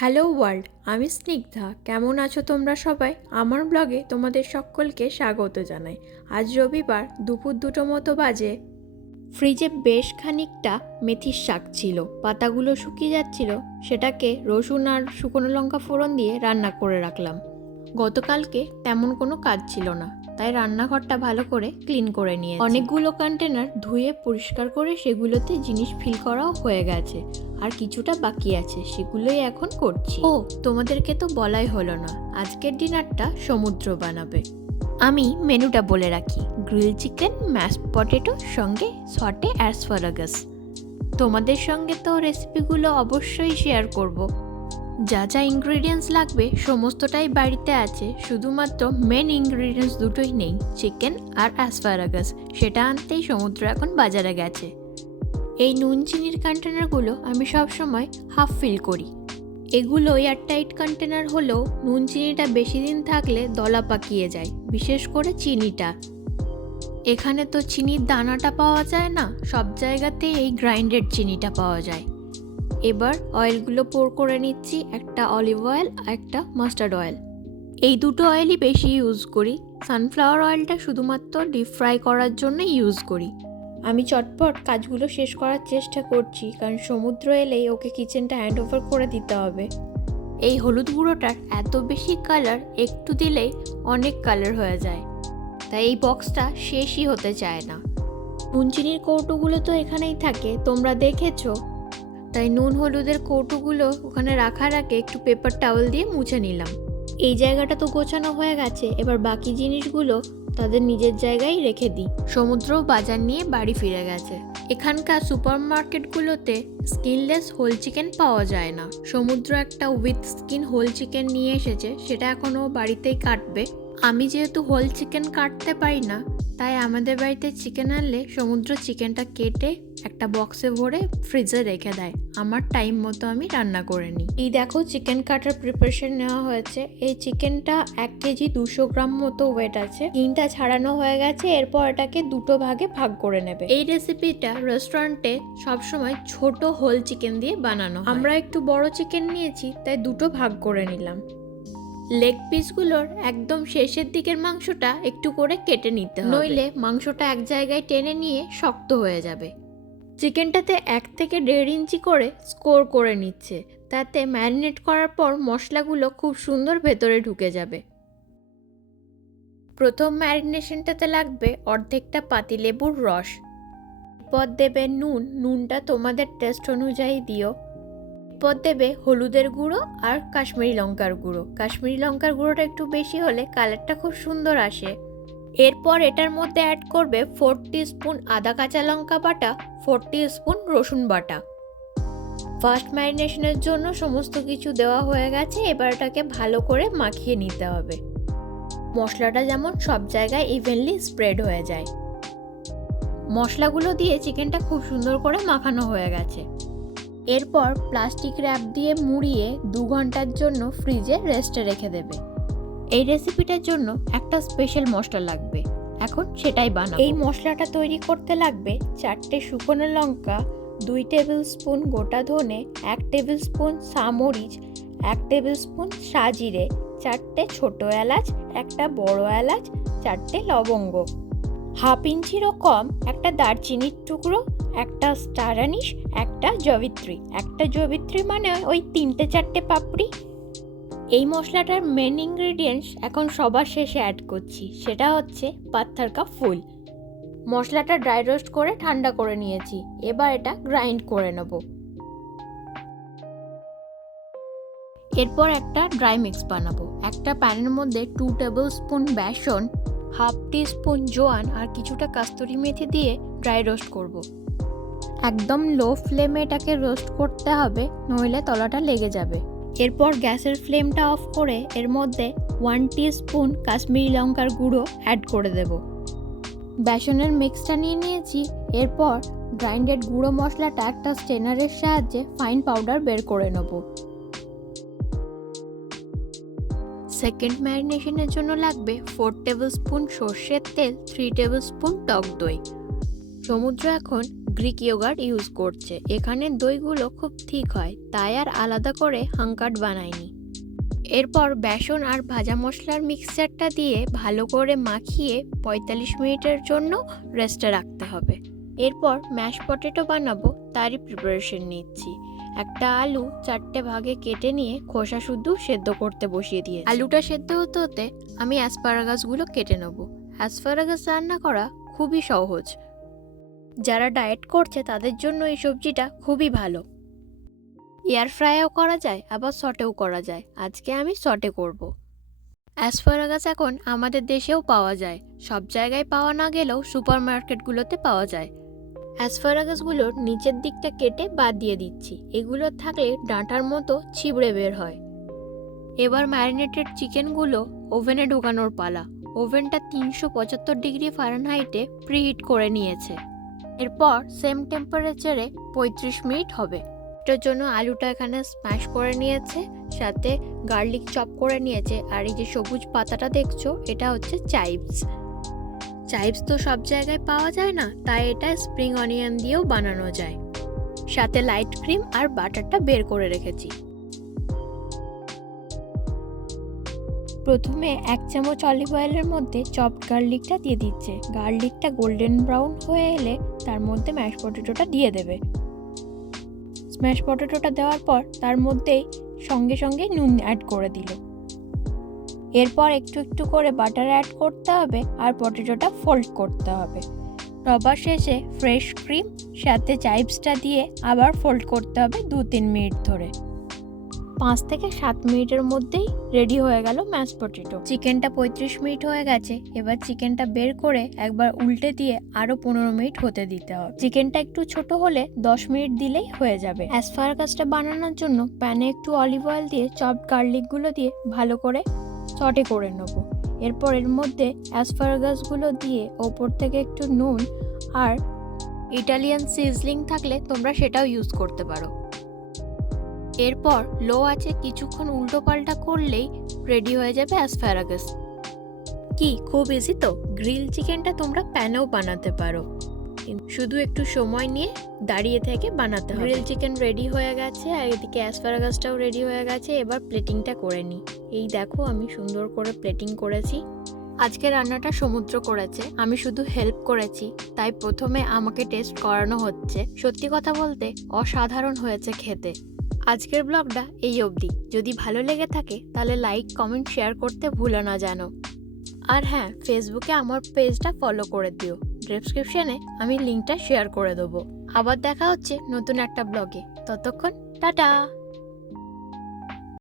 Hello world, আমি স্নিগ্ধা। কেমন আছো তোমরা সবাই? আমার ব্লগে তোমাদের সকলকে স্বাগত জানাই। আজ রবিবার দুপুর 2টো মতো বাজে। ফ্রিজে বেশ খানিকটা মেথির শাক ছিল, পাতাগুলো শুকিয়ে যাচ্ছিল। সেটাকে রসুন আর শুকনো লঙ্কা ফোড়ন দিয়ে রান্না করে রাখলাম। গতকালকে তেমন কোনো কাজ ছিল না, তাই রান্নাঘরটা ভালো করে ক্লিন করে নিয়ে অনেকগুলো কন্টেনার ধুয়ে পরিষ্কার করে সেগুলোতে জিনিস ফিল করাও হয়ে গেছে, আর কিছুটা বাকি আছে, সেগুলোই এখন করছি। ও তোমাদেরকে তো বলাই হলো না, আজকের ডিনারটা সমুদ্র বানাবে। আমি মেনুটা বলে রাখি: গ্রিল চিকেন, ম্যাশড পটেটো, সঙ্গে সটে অ্যাসপারাগাস। তোমাদের সঙ্গে তো রেসিপিগুলো অবশ্যই শেয়ার করব। যা যা ইনগ্রিডিয়েন্টস লাগবে সমস্তটাই বাড়িতে আছে, শুধুমাত্র মেন ইনগ্রিডিয়েন্টস দুটোই নেই, চিকেন আর অ্যাসপারাগাস। সেটা আনতেই সমুদ্র এখন বাজারে গেছে। এই নুন চিনির কন্টেনারগুলো আমি সবসময় হাফ ফিল করি। এগুলো এয়ারটাইট কন্টেনার হলেও নুন চিনিটা বেশি দিন থাকলে দলা পাকিয়ে যায়, বিশেষ করে চিনিটা। এখানে তো চিনির দানাটা পাওয়া যায় না, সব জায়গাতেই এই গ্রাইন্ডেড চিনিটা পাওয়া যায়। এবার অয়েলগুলো পোর করে নিচ্ছি, একটা অলিভ অয়েল, একটা মাস্টার্ড অয়েল। এই দুটো অয়েলই বেশি ইউজ করি। সানফ্লাওয়ার অয়েলটা শুধুমাত্র ডিপ ফ্রাই করার জন্য ইউজ করি। আমি চটপট কাজগুলো শেষ করার চেষ্টা করছি, কারণ সমুদ্র এলেই ওকে কিচেনটা হ্যান্ড ওভার করে দিতে হবে। এই হলুদ গুঁড়োটার এত বেশি কালার, একটু দিলেই অনেক কালার হয়ে যায়, তাই এই বক্সটা শেষই হতে চায় না। নুন চিনির কৌটোগুলো তো এখানেই থাকে, তোমরা দেখেছো। তাই নুন হলুদের কৌটোগুলো ওখানে রাখার আগে একটু পেপার টাওয়েল দিয়ে মুছে নিলাম। এই জায়গাটা তো গোছানো হয়ে গেছে, এবার বাকি জিনিসগুলো তাদের নিজের জায়গায় রেখে দিই। সমুদ্র বাজার নিয়ে বাড়ি ফিরে গেছে। এখানকার সুপার মার্কেটগুলোতে স্কিনলেস হোল চিকেন পাওয়া যায় না। সমুদ্র একটা উইথ স্কিন হোল চিকেন নিয়ে এসেছে, সেটা এখনও বাড়িতেই কাটবে। আমি যেহেতু হোল চিকেন কাটতে পারি না, তাই আমাদের বাড়িতে চিকেন আনলে সমুদ্র চিকেনটা কেটে একটা বক্সে ভরে ফ্রিজে রেখে দেয়। আমার টাইম মতো আমি রান্না করে নিই। এই দেখো, চিকেন কাটার প্রিপারেশন নেওয়া হয়েছে। এই চিকেনটা 1 কেজি 200 গ্রাম মতো ওয়েট আছে। স্কিনটা ছাড়ানো হয়ে গেছে, এরপর এটাকে দুটো ভাগে ভাগ করে নেবে। এই রেসিপিটা রেস্টুরেন্টে সবসময় ছোট হোল চিকেন দিয়ে বানানো হয়। আমরা একটু বড় চিকেন নিয়েছি, তাই দুটো ভাগ করে নিলাম। লেগ পিসগুলোর একদম শেষের দিকের মাংসটা একটু করে কেটে নিতে হবে, নইলে মাংসটা এক জায়গায় টেনে নিয়ে শক্ত হয়ে যাবে। চিকেনটাতে 1 থেকে 1.5 ইঞ্চি করে স্কোর করে নিচ্ছে, তাতে ম্যারিনেট করার পর মশলাগুলো খুব সুন্দর ভেতরে ঢুকে যাবে। প্রথম ম্যারিনেশনটাতে লাগবে অর্ধেকটা পাতিলেবুর রস। এরপর দেবে নুনটা তোমাদের টেস্ট অনুযায়ী দিও। এরপর দেবে হলুদের গুঁড়ো আর কাশ্মীরি লঙ্কার গুঁড়ো। কাশ্মীরি লঙ্কার গুঁড়োটা একটু বেশি হলে কালারটা খুব সুন্দর আসে। এরপর এটার মধ্যে অ্যাড করবে 4 টিস্পুন আদা কাঁচা লঙ্কা বাটা, 4 টিস্পুন রসুন বাটা। ফার্স্ট ম্যারিনেশনের জন্য সমস্ত কিছু দেওয়া হয়ে গেছে, এবার এটাকে ভালো করে মাখিয়ে নিতে হবে। মশলাটা যেমন সব জায়গায় ইভেনলি স্প্রেড হয়ে যায়। মশলাগুলো দিয়ে চিকেনটা খুব সুন্দর করে মাখানো হয়ে গেছে। এরপর প্লাস্টিক র্যাপ দিয়ে মুড়িয়ে 2 ঘন্টার জন্য ফ্রিজে রেস্টে রেখে দেবে। এই রেসিপিটার জন্য একটা স্পেশাল মশলা লাগবে, এখন সেটাই বানাবো। এই মশলাটা তৈরি করতে লাগবে 4টে শুকনো লঙ্কা, 2 টেবিল স্পুন গোটা ধনে, 1 টেবিল স্পুন সামরিচ, 1 টেবিল স্পুন সাজিরে, 4টে ছোট এলাচ, একটা বড় এলাচ, 4টে লবঙ্গ, হাফ ইঞ্চিরও কম একটা দারচিনির টুকরো, একটা স্টার আনিস, একটা জবিত্রী। একটা জবিত্রী মানে ওই 3-4টে পাপড়ি। এই মশলাটার মেন ইনগ্রেডিয়েন্টস এখন সবার শেষে অ্যাড করছি, সেটা হচ্ছে পাত্থার কা ফুল। মশলাটা ড্রাই রোস্ট করে ঠান্ডা করে নিয়েছি, এবার এটা গ্রাইন্ড করে নেব। এরপর একটা ড্রাই মিক্স বানাবো। একটা প্যানের মধ্যে 2 টেবিল স্পুন বেসন, হাফ টিস্পুন জোয়ান আর কিছুটা কাস্তুরি মেথি দিয়ে ড্রাই রোস্ট করব। একদম লো ফ্লেমে এটাকে রোস্ট করতে হবে, নইলে তলাটা লেগে যাবে। এরপর গ্যাসের ফ্লেমটা অফ করে এর মধ্যে 1 টিস্পুন কাশ্মীরি লঙ্কার গুঁড়ো অ্যাড করে দেব। বেসনের মিক্সটা নিয়ে নিয়েছি। এরপর গ্রাইন্ডেড গুঁড়ো মশলাটা একটা স্ট্রেনারের সাহায্যে ফাইন পাউডার বের করে নেব। সেকেন্ড ম্যারিনেশনের জন্য লাগবে 4 টেবিল স্পুন সর্ষের তেল, 3 টেবিল স্পুন টক দই। সমুদ্র এখন গ্রিক ইয়োগার্ট ইউজ করছে। এখানে দইগুলো খুব ঠিক হয়, তাই আর আলাদা করে হাঙ্কাট বানায়নি। এরপর বেসন আর ভাজা মশলার মিক্সচারটা দিয়ে ভালো করে মাখিয়ে 45 মিনিটের জন্য রেস্টে রাখতে হবে। এরপর ম্যাশ পটেটো বানাবো, তারই প্রিপারেশন নিচ্ছি। একটা আলু 4টে ভাগে কেটে নিয়ে খোসা শুদ্ধ সেদ্ধ করতে বসিয়ে দিয়ে আলুটা সেদ্ধ হতে হতে আমি অ্যাসপারাগাসগুলো কেটে নেব। অ্যাসপারাগাস রান্না করা খুবই সহজ, যারা ডায়েট করছে তাদের জন্য এই সবজিটা খুবই ভালো। এয়ার ফ্রাইও করা যায়, আবার সটেও করা যায়। আজকে আমি সটে করব। অ্যাসপারাগাস এখন আমাদের দেশেও পাওয়া যায়, সব জায়গায় পাওয়া না গেলেও সুপার মার্কেটগুলোতে পাওয়া যায়। অ্যাসপারাগাসগুলোর নিচের দিকটা কেটে বাদ দিয়ে দিচ্ছি, এগুলো থাকলে ডাঁটার মতো ছিবড়ে বের হয়। এবার ম্যারিনেটেড চিকেনগুলো ওভেনে ঢোকানোর পালা। ওভেনটা 375 ডিগ্রি ফারেনহাইটে প্রিহিট করে নিয়েছে। এরপর সেম টেম্পারেচারে 35 মিনিট হবে। এটার জন্য আলুটা এখানে স্ম্যাশ করে নিয়েছে, সাথে গার্লিক চপ করে নিয়েছে, আর এই যে সবুজ পাতাটা দেখছো এটা হচ্ছে চাইভস। চাইভস তো সব জায়গায় পাওয়া যায় না, তাই এটা স্প্রিং অনিয়ন দিয়েও বানানো যায়। সাথে লাইট ক্রিম আর বাটারটা বের করে রেখেছি। প্রথমে 1 চামচ অলিভ অয়েলের মধ্যে চপড গার্লিকটা দিয়ে দিচ্ছে। গার্লিকটা গোল্ডেন ব্রাউন হয়ে এলে তার মধ্যে ম্যাশ পটেটোটা দিয়ে দেবে। স্ম্যাশ পটেটোটা দেওয়ার পর তার মধ্যেই সঙ্গে সঙ্গে নুন অ্যাড করে দিল। এরপর একটু একটু করে বাটার অ্যাড করতে হবে আর পটেটোটা ফোল্ড করতে হবে। সবার শেষে ফ্রেশ ক্রিম সাথে চাইভসটা দিয়ে আবার ফোল্ড করতে হবে 2-3 মিনিট ধরে। 5 থেকে 7 মিনিটের মধ্যেই রেডি হয়ে গেল ম্যাশ পটেটো। চিকেনটা 35 মিনিট হয়ে গেছে। এবার চিকেনটা বের করে একবার উল্টে দিয়ে আরও 15 মিনিট হতে দিতে হবে। চিকেনটা একটু ছোট হলে 10 মিনিট দিলেই হয়ে যাবে। অ্যাসপারাগাসটা বানানোর জন্য প্যানে একটু অলিভ অয়েল দিয়ে চপড গার্লিকগুলো দিয়ে ভালো করে সটে করে নেব। এরপর এর মধ্যে অ্যাসপারাগাসগুলো দিয়ে ওপর থেকে একটু নুন আর ইটালিয়ান সিজলিং থাকলে তোমরা সেটাও ইউজ করতে পারো। এরপর লো আঁচে কিছুক্ষণ উল্টো পাল্টা করলেই রেডি হয়ে যাবে অ্যাসপারাগাস। কি খুব ইজি তো। গ্রিল চিকেনটা তোমরা প্যানেও বানাতে পারো, শুধু একটু সময় নিয়ে দাঁড়িয়ে থেকে বানাতে হবে। গ্রিল চিকেন রেডি হয়ে গেছে আর এদিকে অ্যাসপারাগাসটাও রেডি হয়ে গেছে। এবার প্লেটিংটা করে নিই। এই দেখো আমি সুন্দর করে প্লেটিং করেছি। আজকে রান্নাটা সমুদ্র করেছে, আমি শুধু হেল্প করেছি, তাই প্রথমে আমাকে টেস্ট করানো হচ্ছে। সত্যি কথা বলতে অসাধারণ হয়েছে খেতে। আজকের ব্লগটা এই অবধি। যদি ভালো লেগে থাকে তাহলে লাইক, কমেন্ট, শেয়ার করতে ভুলো না জানো। আর হ্যাঁ, ফেসবুকে আমার পেজটা ফলো করে দিও। ডেসক্রিপশনে আমি লিঙ্কটা শেয়ার করে দেবো। আবার দেখা হচ্ছে নতুন একটা ব্লগে। ততক্ষণ টাটা।